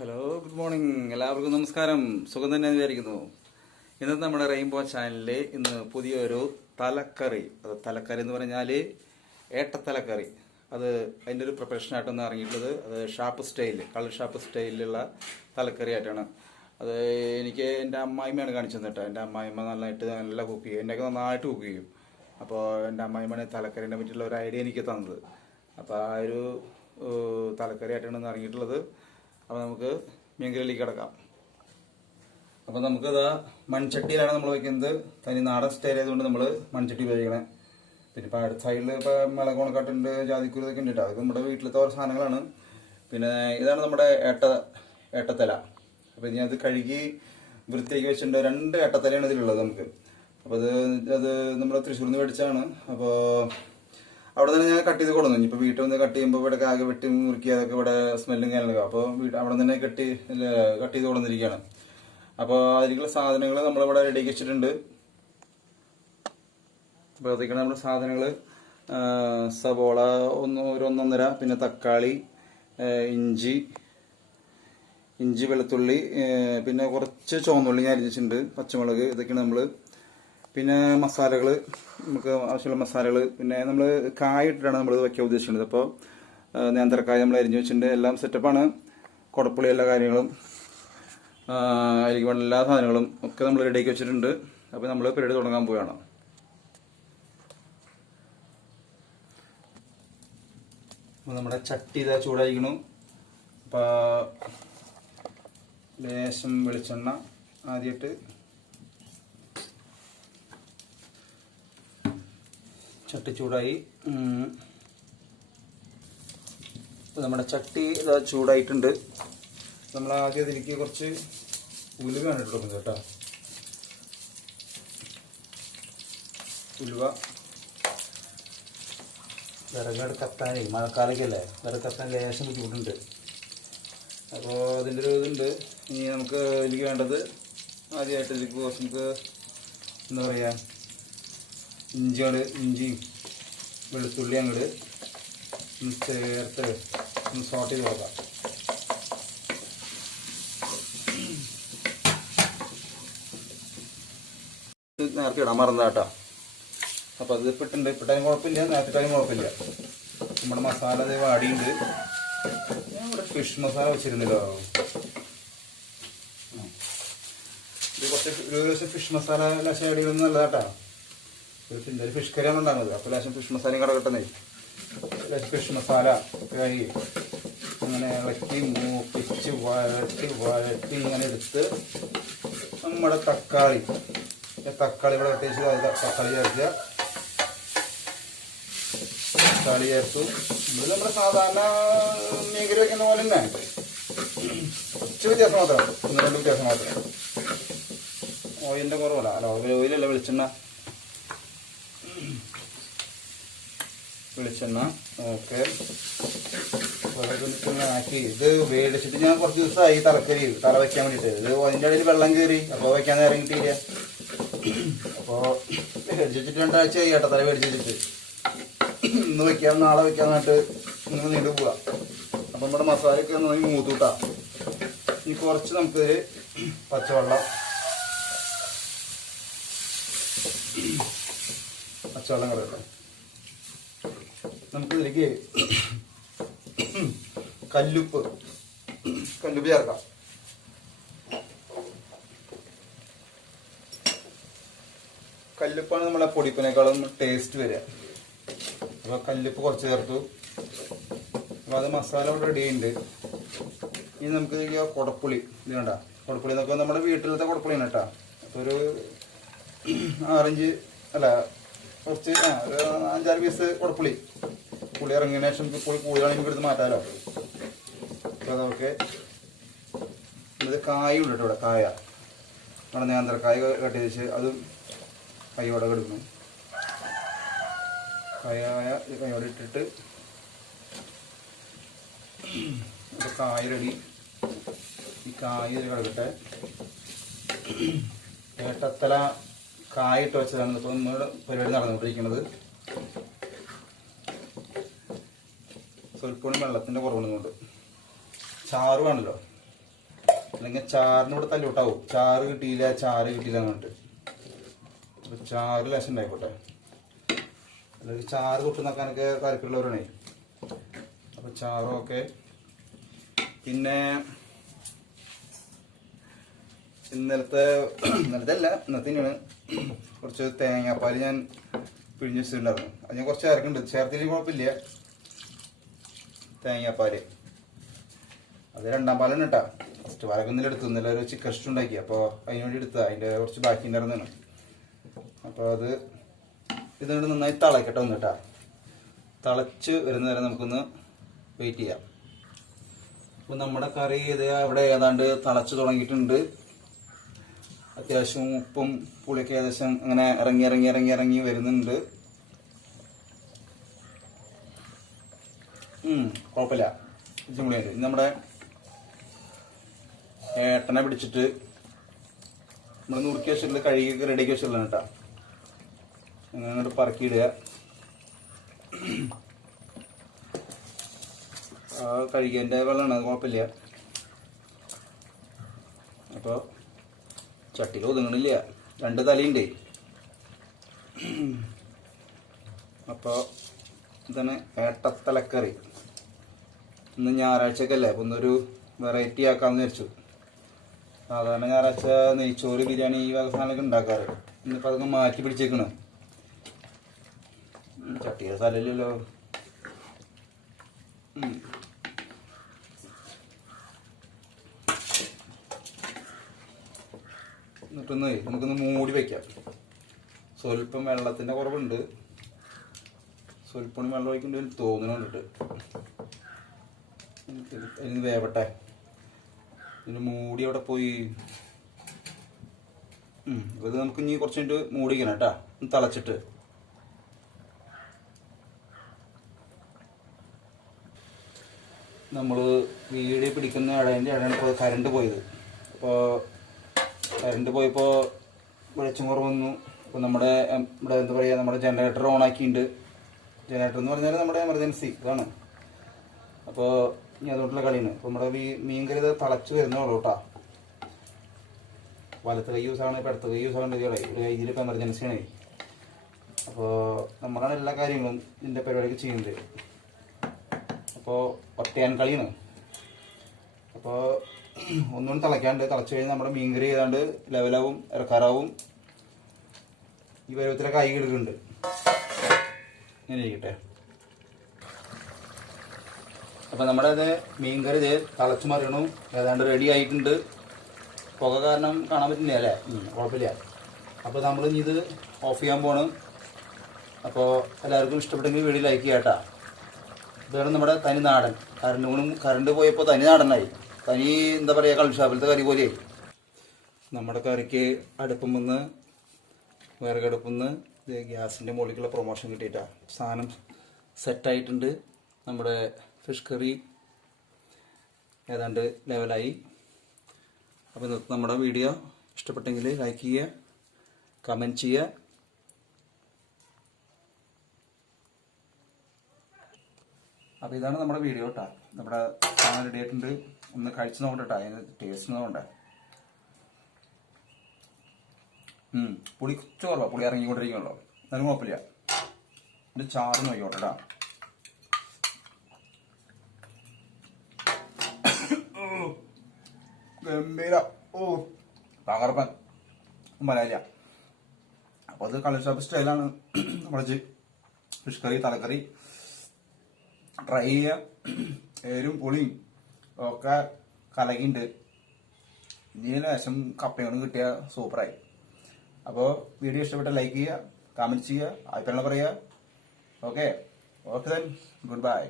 Hello good morning എല്ലാവർക്കും നമസ്കാരം. സുഖം തന്നെ വിചാരിക്കുന്നു. ഇന്ന് നമ്മുടെ റെയിൻബോ ചാനലിൽ ഇന്ന് പുതിയൊരു തലക്കറി. അത് തലക്കറി എന്ന് പറഞ്ഞാൽ ഏട്ടത്തലക്കറി. അത് അതിന്റെ ഒരു പ്രൊഫഷനായിട്ടൊന്ന് ഇറങ്ങിയിട്ടുള്ളത്. അത് ഷാപ്പ് സ്റ്റൈൽ കളർ ഷാപ്പ് സ്റ്റൈലിലുള്ള തലക്കറി ആയിട്ടാണ് അത് എനിക്ക് എന്റെ അമ്മായിമ്മയാണ് കാണിച്ചു തന്നിട്ട് എന്റെ അമ്മായിമ്മ നന്നായിട്ട് നല്ല കുക്ക് ചെയ്യും. എന്റെയൊക്കെ നന്നായിട്ട് കുക്ക് ചെയ്യും. അപ്പോൾ എന്റെ അമ്മായിമ്മയാണ് തലക്കറിനെ പറ്റിയുള്ള ഒരു ഐഡിയ എനിക്ക് തന്നത്. അപ്പോൾ ആ ഒരു തലക്കറി ആയിട്ടാണ് ഇറങ്ങിയിട്ടുള്ളത്. അപ്പോൾ നമുക്ക് മീൻകറിയിലേക്ക് കിടക്കാം. അപ്പോൾ നമുക്കത് മൺചട്ടിയിലാണ് നമ്മൾ വയ്ക്കുന്നത് തനി നാടൻ സ്റ്റൈൽ ആയതുകൊണ്ട് നമ്മൾ മൺചട്ടി ഉപയോഗിക്കണേ. പിന്നെ ഇപ്പോൾ അടുത്ത സൈഡിൽ ഇപ്പോൾ മുളക് ഉണക്കാട്ടുണ്ട് ജാതിക്കുരു ഇതൊക്കെ ഉണ്ട് കേട്ടോ. അതൊക്കെ നമ്മുടെ വീട്ടിലത്തെ ഓരോ സാധനങ്ങളാണ്. പിന്നെ ഇതാണ് നമ്മുടെ ഏട്ട ഏട്ടത്തല. അപ്പോൾ ഇനി അത് കഴുകി വൃത്തിയാക്കി വെച്ചിട്ടുണ്ട്. രണ്ട് ഏട്ടത്തലയാണ് ഇതിലുള്ളത് നമുക്ക്. അപ്പോൾ അത് അത് നമ്മൾ തൃശ്ശൂരിൽ നിന്ന് മേടിച്ചാണ് അപ്പോൾ അവിടെ തന്നെ ഞാൻ കട്ട് ചെയ്ത് കൊടുന്നു. ഇനിയിപ്പോൾ വീട്ടിൽ വന്ന് കട്ട് ചെയ്യുമ്പോൾ ഇവിടെ ആകെ വെട്ടി മുറുക്കി അതൊക്കെ ഇവിടെ സ്മെല്ലും കാര്യങ്ങളൊക്കെ. അപ്പോൾ അവിടെ തന്നെ കട്ട് കട്ട് ചെയ്ത് കൊടുന്നിരിക്കുകയാണ് അപ്പോൾ അതിലേക്കുള്ള സാധനങ്ങൾ നമ്മളിവിടെ റെഡി വെച്ചിട്ടുണ്ട്. അപ്പോൾ അതൊക്കെയാണ് നമ്മുടെ സാധനങ്ങൾ സവോള ഒന്ന് ഒരു ഒന്നൊന്നര പിന്നെ തക്കാളി ഇഞ്ചി ഇഞ്ചി വെളുത്തുള്ളി പിന്നെ കുറച്ച് ചുവന്നുള്ളി ഞാൻ അരിഞ്ഞിട്ടുണ്ട് പച്ചമുളക് ഇതൊക്കെയാണ് നമ്മൾ പിന്നെ മസാലകൾ നമുക്ക് ആവശ്യമുള്ള മസാലകൾ പിന്നെ നമ്മൾ കായിട്ടിട്ടാണ് നമ്മൾ നമ്മൾ വയ്ക്കാൻ ഉദ്ദേശിക്കുന്നത്. അപ്പോൾ നേന്ത്രക്കായ നമ്മൾ അരിഞ്ഞു വെച്ചിട്ടുണ്ട്. എല്ലാം സെറ്റപ്പാണ്. കുടപ്പുളി എല്ലാ കാര്യങ്ങളും അരിക്ക് വേണ്ട എല്ലാ സാധനങ്ങളും ഒക്കെ നമ്മൾ റെഡിയാക്കി വെച്ചിട്ടുണ്ട്. അപ്പോൾ നമ്മൾ പരിപാടി തുടങ്ങാൻ പോവുകയാണ് നമ്മുടെ ചട്ടി ഇതാ ചൂടായിരിക്കണു. അപ്പോൾ ലേശം വെളിച്ചെണ്ണ ആദ്യമായിട്ട് ചട്ടി ചൂടായി. നമ്മുടെ ചട്ടി ഇതാ ചൂടായിട്ടുണ്ട്. നമ്മൾ ആദ്യം അതിലേക്ക് കുറച്ച് ഉലുവയാണ് ഇട്ട് കൊടുക്കുന്നത് കേട്ടോ. ഉലുവ. വിറകട് കത്താനേ മഴക്കാലൊക്കെ അല്ലേ വിറക് കത്താൻ ലേശം ബുദ്ധിമുട്ടുണ്ട്. അപ്പോൾ അതിന്റെ ഒരു ഇതുണ്ട്. ഇനി നമുക്ക് ഇതിലേക്ക് വേണ്ടത് ആദ്യമായിട്ട് ഇതിലേക്ക് കുറച്ച് നമുക്ക് എന്താ പറയുക ഇഞ്ചി ഇഞ്ചിയും വെളുത്തുള്ളി അങ്ങോട്ട് ഒന്ന് ചേർത്ത് ഒന്ന് സോട്ട് ചെയ്ത് കൊടുക്കാം. നേരത്തെ ഇടാൻ മറന്നതാട്ടോ അപ്പോൾ അത് ഇപ്പിട്ടുണ്ട് ഇപ്പിട്ടാലും കുഴപ്പമില്ല. നേരത്തെ ഇട്ടാലും കുഴപ്പമില്ല. നമ്മുടെ മസാല അത് വാടിയുണ്ട്. ഇവിടെ ഫിഷ് മസാല വെച്ചിരുന്നല്ലോ. കുറച്ച് ഒരു ദിവസം ഫിഷ് മസാല ലക്ഷം നല്ലതാട്ടോ നല്ലതാട്ടാ ഒരു ഫിഷ് കറി ഉണ്ടാകുന്നത് അപ്പോൾ ലേശം ഫിഷ് മസാലയും കട കിട്ടുന്നേ ലേശം ഫിഷ് മസാല കറി അങ്ങനെ ഇളക്കി മൂപ്പിച്ച് വഴട്ടി വഴട്ടി ഇങ്ങനെ എടുത്ത് നമ്മുടെ തക്കാളി. തക്കാളി ഇവിടെ വെട്ടിച്ച് തക്കാളി ചേർക്കുക. തക്കാളി ചേർത്തു. ഇത് നമ്മുടെ സാധാരണ മീൻകറി വയ്ക്കുന്ന പോലെ തന്നെ. കുറച്ച് വ്യത്യാസം മാത്രം. ഒന്ന് രണ്ട് വ്യത്യാസം മാത്രം. ഓയിലിന്റെ കുറവല്ല. അല്ല ഓയിലല്ല വെളിച്ചെണ്ണ. വെളിച്ചെണ്ണ. ഓക്കെ. ആക്കി ഇത് മേടിച്ചിട്ട് ഞാൻ കുറച്ച് ദിവസമായി തറക്കരി തറ വെക്കാൻ വേണ്ടിയിട്ട് ഇത് അതിന്റെ ഇടയിൽ വെള്ളം കയറി അപ്പോൾ വെക്കാൻ നേരം കിട്ടിയില്ല. അപ്പോൾ മേടിച്ചിട്ട് രണ്ടാഴ്ചയായി കേട്ടോ തല മേടിച്ചിട്ട് ഇന്ന് വെക്കാം നാളെ വെക്കാൻ എന്നിട്ട് ഇന്ന് നീണ്ടു പോവാ. അപ്പം നമ്മുടെ മസാലയൊക്കെ ഒന്ന് മൂത്തൂട്ടാ ഇനി കുറച്ച് നമുക്ക് പച്ചവെള്ളം. പച്ചവെള്ളം കിടക്കട്ടെ നമുക്ക് ഇതിലേക്ക് കല്ലുപ്പ് കല്ലുപ്പ് ചേർക്കാം. കല്ലുപ്പാണ് നമ്മളെ പൊടിപ്പിനേക്കാളും ടേസ്റ്റ് വരിക. അപ്പോൾ കല്ലുപ്പ് കുറച്ച് ചേർത്തു. അപ്പോൾ അത് മസാല ഇവിടെ റെഡി ഉണ്ട് ഇനി നമുക്ക് കൊടപ്പുളി കുടപ്പുളി ഇത് കണ്ട? കുടപ്പുളി എന്നൊക്കെ നമ്മുടെ വീട്ടിലത്തെ കുടപ്പുളിയാണ് കേട്ടോ. അപ്പോൾ ഒരു ആറഞ്ച് അല്ല കുറച്ച് ആ ഒരു അഞ്ചാറ് പീസ് കുടപ്പുളി. പുളി ഇറങ്ങിയതിന് ശേഷം നമുക്ക് പുളി കൂടുതലാണെങ്കിൽ നമുക്ക് മാറ്റാലോ? അപ്പൊ അതൊക്കെ ഇത് കായ ഉണ്ട് ഇവിടെ കായ. നമ്മുടെ നേന്ത്രക്കായ കട്ട് ചെയ്ത് അതും കൈയോടെ എടുക്കുന്നു കായ കൈയോടെ ഇട്ടിട്ട് കായ റെഡി. ഈ കായ കിടക്കട്ടെ ഏട്ടത്തല കായിട്ട് വെച്ചതാണ് ഇപ്പം നമ്മുടെ പരിപാടി നടന്നുകൊണ്ടിരിക്കുന്നത്. സ്വല്പം വെള്ളത്തിന്റെ കുറവുണ്ട് ചാറ് വേണമല്ലോ അല്ലെങ്കിൽ ചാറിന് ഇവിടെ തല്ലോട്ടാവും ചാറ് കിട്ടിയില്ല ചാറ് കിട്ടിയില്ല എന്നിട്ട് അപ്പോൾ ചാറ് ലേശം ഉണ്ടായിക്കോട്ടെ. അല്ലെങ്കിൽ ചാറ് തൊട്ട് നോക്കാനൊക്കെ താല്പര്യമുള്ളവരാണേ. അപ്പൊ ചാറും ഒക്കെ. പിന്നെ ഇന്നലത്തെ ഇന്നലത്തെ അല്ല ഇന്നത്തെ തന്നെയാണ്. കുറച്ച് തേങ്ങാപ്പാൽ ഞാൻ പിഴിഞ്ഞ് വെച്ചിട്ടുണ്ടായിരുന്നു. അത് ഞാൻ കുറച്ച് ചേർക്കുന്നുണ്ട്. ചേർത്തില്ലെങ്കിൽ കുഴപ്പമില്ല. തേങ്ങാപ്പാൽ അത് രണ്ടാം പാലാണ് കേട്ടോ ഫസ്റ്റ് പാലൊക്കെ എടുത്തു. ഇന്നലെ ഒരു ചിക്കൻ സ്റ്റു ഉണ്ടാക്കി. അപ്പോൾ അതിന് വേണ്ടി എടുത്തത്. അതിന്റെ കുറച്ച് ബാക്കി ഉണ്ടായിരുന്നാണ് അപ്പോൾ അത് ഇതുകൊണ്ട് നന്നായി തിളക്കട്ടെ ഒന്ന് കേട്ടോ തിളച്ച് വരുന്ന വരെ നമുക്കൊന്ന് വെയിറ്റ് ചെയ്യാം. അപ്പോൾ നമ്മുടെ കറി ഇത് അവിടെ ഏതാണ്ട് തിളച്ച് തുടങ്ങിയിട്ടുണ്ട്. അത്യാവശ്യം ഉപ്പും പുളിയൊക്കെ ഏകദേശം അങ്ങനെ ഇറങ്ങി ഇറങ്ങി ഇറങ്ങി ഇറങ്ങി വരുന്നുണ്ട്. കുഴപ്പമില്ല. ഇച്ചിരി ഇത് നമ്മുടെ ഏട്ടനെ പിടിച്ചിട്ട് നമ്മൾ നുറുക്കി വെച്ചിട്ടുള്ള കഴുകിയൊക്കെ റെഡിയാക്കി വെച്ചിട്ടുള്ള കേട്ടോ. അങ്ങോട്ട് പറക്കിയിടുക. ആ കഴുകിയതിന്റെ വെള്ളമാണ്. കുഴപ്പമില്ല. അപ്പോൾ ചട്ടിയിൽ ഒതുങ്ങണില്ല. രണ്ട് തലയുണ്ട്. അപ്പോൾ ഇതാണ് ഏട്ടത്തലക്കറി. ഇന്ന് ഞായറാഴ്ചക്കല്ലേ? അപ്പൊ ഒന്നൊരു വെറൈറ്റി ആക്കാന്ന് വിചാരിച്ചു. സാധാരണ ഞായറാഴ്ച നെയ്ച്ചോറ് ബിരിയാണി ഈ വക സാധനമൊക്കെ ഉണ്ടാക്കാറ് ഇന്നിപ്പോൾ അതൊക്കെ മാറ്റി പിടിച്ചേക്കണ്. ചട്ടിയ സ്ഥലമില്ലല്ലോ. എന്നിട്ടൊന്ന് നമുക്കൊന്ന് മൂടി വെക്കാം. സ്വല്പം വെള്ളത്തിന്റെ കുറവുണ്ട്. സ്വല്പം വെള്ളം ഒഴിക്കേണ്ടി തോന്നുന്നുണ്ട് അതിന് വേവട്ടെ. ഇതിന് മൂടി അവിടെ പോയി. ഇത് നമുക്ക് ഇനി കുറച്ച് മിനിറ്റ് മൂടിക്കണം കേട്ടോ. തിളച്ചിട്ട്. നമ്മൾ വീഡിയോ പിടിക്കുന്ന ഇടേന്റെ ഇടയാണ് ഇപ്പോൾ കരണ്ട് പോയത്. അപ്പോൾ കരണ്ട് പോയപ്പോൾ വെളിച്ചം കുറവ് വന്നു. അപ്പോൾ നമ്മുടെ ഇവിടെ എന്താ പറയുക നമ്മുടെ ജനറേറ്റർ ഓൺ ആക്കിയിട്ടുണ്ട്. ജനറേറ്റർ എന്ന് പറഞ്ഞാൽ നമ്മുടെ എമർജൻസി ഇതാണ്. അപ്പോൾ ഇനി അതുകൊണ്ടുള്ള കളിയാണ്. അപ്പോൾ നമ്മുടെ മീ- മീൻ കറി ഇത് തിളച്ച് വരുന്നുള്ളൂ കേട്ടോ. വലത്ത് കൈ യൂസ് ആണ് ഇപ്പോൾ ഇടത്ത് കൈ യൂസ് ആകേണ്ട ഒരു കയ്യിൽ ഇപ്പോൾ എമർജൻസി ആണ്. അപ്പോൾ നമ്മളാണ് എല്ലാ കാര്യങ്ങളും ഇതിന്റെ പരിപാടിക്ക് ചെയ്യുന്നത്. അപ്പോൾ ഒറ്റയാൻ കളിയാണ്. അപ്പോൾ ഒന്നുകൊണ്ട് തിളയ്ക്കാണ്ട് തിളച്ച് കഴിഞ്ഞാൽ നമ്മുടെ മീൻ കറി ഏതാണ്ട് ലെവലാവും ഇറക്കാറാവും. ഈ പരുവത്തിലൊക്കെ കൈ കിടക്കുന്നുണ്ട്. ഇങ്ങനെ ഇരിക്കട്ടെ. അപ്പം നമ്മുടെ ഇത് മീൻകറി ഇത് തിളച്ച് മറിയണം. ഏതാണ്ട് റെഡി ആയിട്ടുണ്ട്. പുക കാരണം കാണാൻ പറ്റില്ല അല്ലേ? കുഴപ്പമില്ല. അപ്പോൾ നമ്മൾ ഇനി ഇത് ഓഫ് ചെയ്യാൻ പോണ്. അപ്പോൾ എല്ലാവർക്കും ഇഷ്ടപ്പെട്ടെങ്കിൽ വീഡിയോ ലൈക്ക് ചെയ്യാട്ടാ ഇതാണ് നമ്മുടെ തനി നാടൻ. കറണ്ട് കറണ്ട് പോയപ്പോൾ തനി നാടനായി. തനി എന്താ പറയുക കൾഷാപ്പിലത്തെ കറി പോലെയായി നമ്മുടെ കറിക്ക് അടുപ്പം വന്ന് വിറകടുപ്പിൽ നിന്ന് ഗ്യാസിന്റെ മുകളിലേക്കുള്ള പ്രൊമോഷൻ കിട്ടിയിട്ടാ. സാധനം സെറ്റായിട്ടുണ്ട് നമ്മുടെ ഫിഷ് കറി ഏതാണ്ട് ലെവലായി അപ്പോൾ ഇന്നത്തെ നമ്മുടെ വീഡിയോ ഇഷ്ടപ്പെട്ടെങ്കിൽ ലൈക്ക് ചെയ്യുക കമന്റ് ചെയ്യുക. അപ്പോൾ ഇതാണ് നമ്മുടെ വീഡിയോ കേട്ടോ നമ്മുടെ സാധനം റെഡി ആയിട്ടുണ്ട്. ഒന്ന് കഴിച്ചു നോക്കട്ടെ അതിന് ടേസ്റ്റ് നോക്കണ്ടേ. പുളി കുറച്ച് കുറവാണ് പുളി ഇറങ്ങിക്കൊണ്ടിരിക്കുമല്ലോ എന്നാലും കുഴപ്പമില്ല. ഇത് ചാറ് നോക്കിക്കോട്ടെ കേട്ടോ ഗംഭീര. ഓ തകർപ്പൻ. മലയില്ല അപ്പോൾ അത് കളർ ഷോപ്പ് സ്റ്റൈലാണ്. നമ്മുടെ ഫിഷ് കറി തലക്കറി ട്രൈ ചെയ്യുക. ഏരും പുളിയും ഒക്കെ കലകിണ്ട് ഇനി ലേശം കപ്പയോടും കിട്ടിയ സൂപ്പറായി. അപ്പോൾ വീഡിയോ ഇഷ്ടപ്പെട്ട ലൈക്ക് ചെയ്യുക കമന്റ് ചെയ്യുക അഭിപ്രായങ്ങൾ പറയുക. Okay okay then good bye